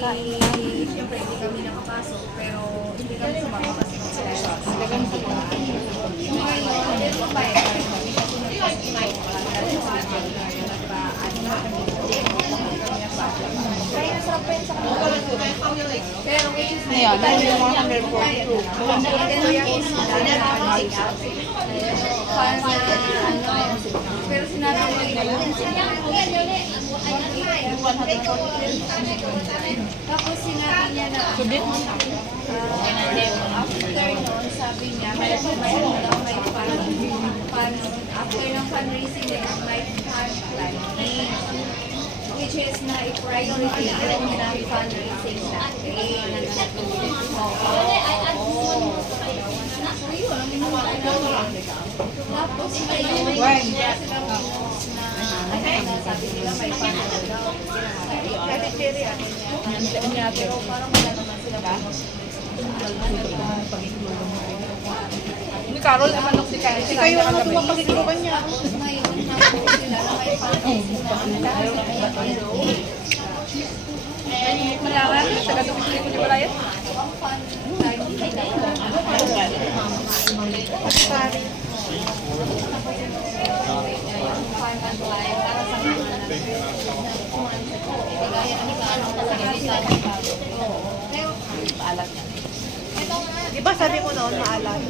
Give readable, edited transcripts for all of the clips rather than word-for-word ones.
siyempre hindi kami nakapasok, pero hindi kami sumama kasi sila. Ngayon, pero which is Ngayon, dahil yung 142. pero sinabi ko tapos sinabi niya na after nun, sabi niya may fun after ng fundraising niya may fun planning which is na i-priority yung na fundraising natin. Tapos may sabi nila may fun daw. Pero parang wala naman sila Ni Carol naman nung si Carol. Kasi kayo ang tumapagitulungan niya. ngayon tapos sila na may fundraising Malawan, taga dumili ko ni Brian. ang fun time fun and life para sa mga Di ba sabi mo noon maalat?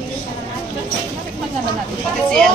Tikman naman natin. Kasi yan.